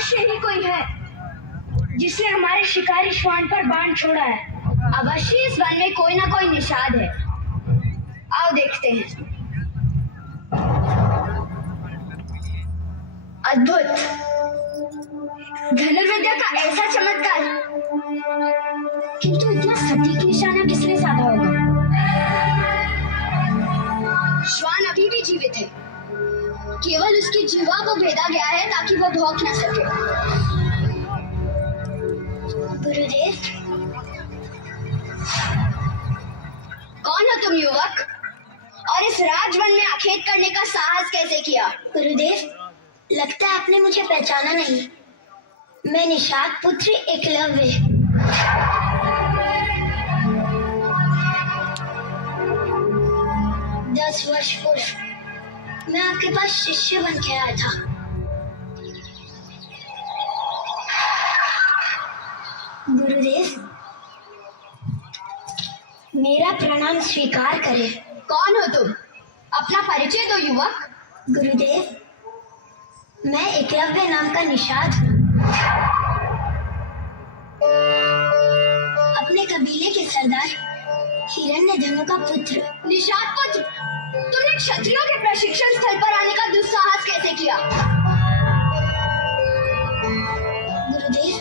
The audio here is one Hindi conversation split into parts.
अवश्य ही कोई है जिसने हमारे शिकारी श्वान पर बाण छोड़ा है। अवश्य इस वन में कोई ना कोई निषाद है। आओ देखते हैं। अद्भुत! धनुर्विद्या का ऐसा चमत्कार, किंतु इतना सटीक निशाना किसने साधा होगा? श्वान अभी भी जीवित है, केवल उसकी जिह्वा को भेदा गया है ताकि वो भौंक न सके। गुरुदेव, कौन हो तुम युवक, और इस राजवन में आखेट करने का साहस कैसे किया? गुरुदेव, लगता है आपने मुझे पहचाना नहीं। मैं निषाद पुत्र एकलव्य। 10 वर्ष पूर्व मैं आपके पास शिष्य बन के आया था। गुरुदेव, मेरा प्रणाम स्वीकार करें। कौन हो तुम? अपना परिचय दो युवक। गुरुदेव, मैं एकलव्य नाम का निषाद हूँ। अपने कबीले के सरदार हिरण्यधनु का पुत्र। निषाद पुत्र, तुमने क्षत्रियों के प्रशिक्षण स्थल पर आने का दुस्साहस कैसे किया? गुरुदेव,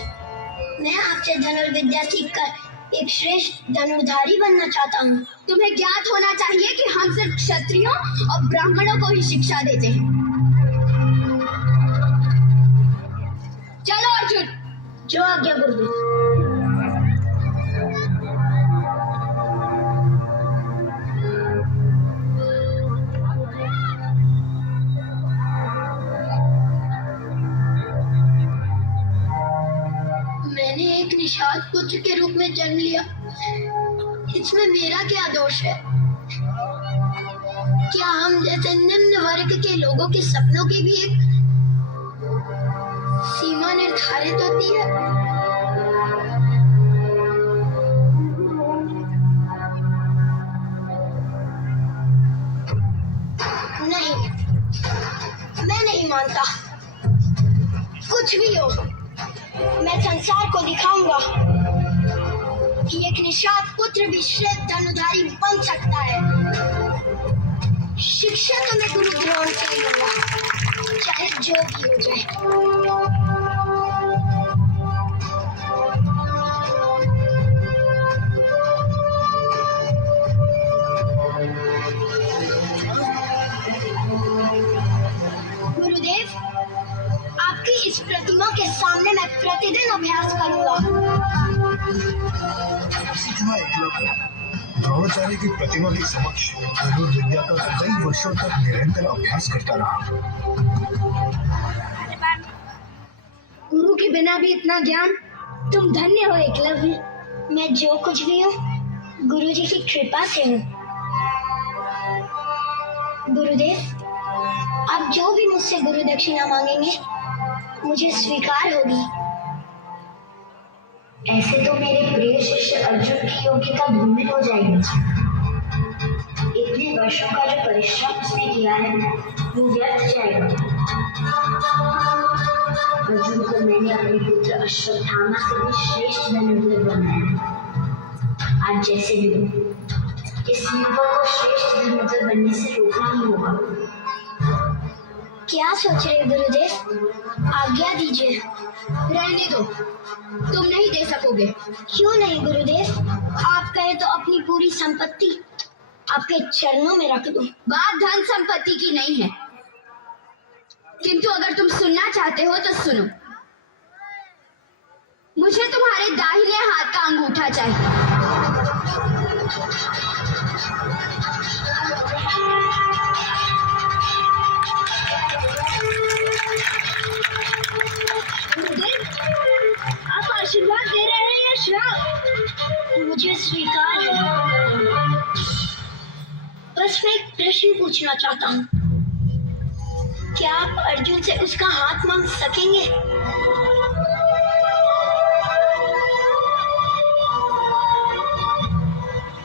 मैं आपसे धनुर्विद्या सीखकर एक श्रेष्ठ धनुर्धारी बनना चाहता हूँ। तुम्हें ज्ञात होना चाहिए कि हम सिर्फ क्षत्रियों और ब्राह्मणों को ही शिक्षा देते हैं। चलो अर्जुन। जो आज्ञा गुरुदेव। मैंने एक निषाद पुत्र के रूप में जन्म लिया, इसमें मेरा क्या दोष है? क्या हम जैसे निम्न वर्ग के लोगों के सपनों की भी एक सीमा निर्धारित होती है? नहीं, मैं नहीं मानता। कुछ भी हो, मैं संसार को दिखाऊंगा कि एक निषाद पुत्र भी श्रेष्ठ धनुधारी बन सकता है। शिक्षा तो मैं गुरु द्रोण से ही लूंगा, चाहे जो भी हो जाए। गुरुदेव, आपकी इस प्रतिमा के सामने मैं प्रतिदिन अभ्यास करूंगा। सीखना एकलव्य द्रोणाचार्य की प्रतिमा के समक्ष धनुर्विद्या का कई वर्षों तक निरंतर अभ्यास करता रहा। गुरु के बिना भी इतना ज्ञान, तुम धन्य हो एकलव्य। मैं जो कुछ भी हूँ गुरु जी की कृपा से हूँ। गुरुदेव, आप जो भी मुझसे गुरु दक्षिणा मांगेंगे मुझे स्वीकार होगी। ऐसे तो मेरे प्रिय शिष्य अर्जुन की योग्यता धूमिल हो जाएगी। इतने वर्षों का जो परिश्रम उसने किया है वो व्यर्थ जाएगा। अर्जुन को मैंने अपने पुत्र अश्वत्थामा से भी श्रेष्ठ धनुर्धर बनाया। आज जैसे भी हो, इस युवक को श्रेष्ठ धनुर्धर बनने से रोकना ही होगा। क्या सोच रहे गुरुदेव? आज्ञा दीजिए। रहने दो, तुम नहीं दे सकोगे। क्यों नहीं गुरुदेव? आप कहे तो अपनी पूरी संपत्ति आपके चरणों में रख दूं। बात धन संपत्ति की नहीं है, किंतु अगर तुम सुनना चाहते हो तो सुनो। मुझे तुम्हारे दाहिने हाथ का अंगूठा चाहिए। आप आशीर्वाद दे रहे हैं या श्राप? मुझे स्वीकार है। बस मैं एक प्रश्न पूछना चाहता हूँ। क्या आप अर्जुन से उसका हाथ मांग सकेंगे?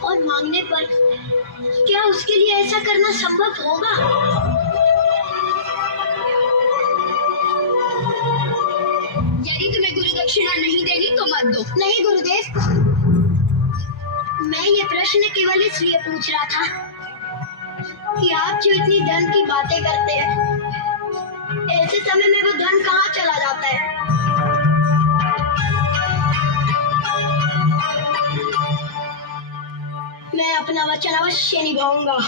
और मांगने पर क्या उसके लिए ऐसा करना संभव होगा? तुम्हें गुरु दक्षिणा नहीं देनी तो मत दो। नहीं गुरुदेव, मैं ये प्रश्न केवल इसलिए पूछ रहा था कि आप जो इतनी धन की बातें करते हैं, ऐसे समय में वो धन कहाँ चला जाता है? मैं अपना वचन अवश्य निभाऊंगा।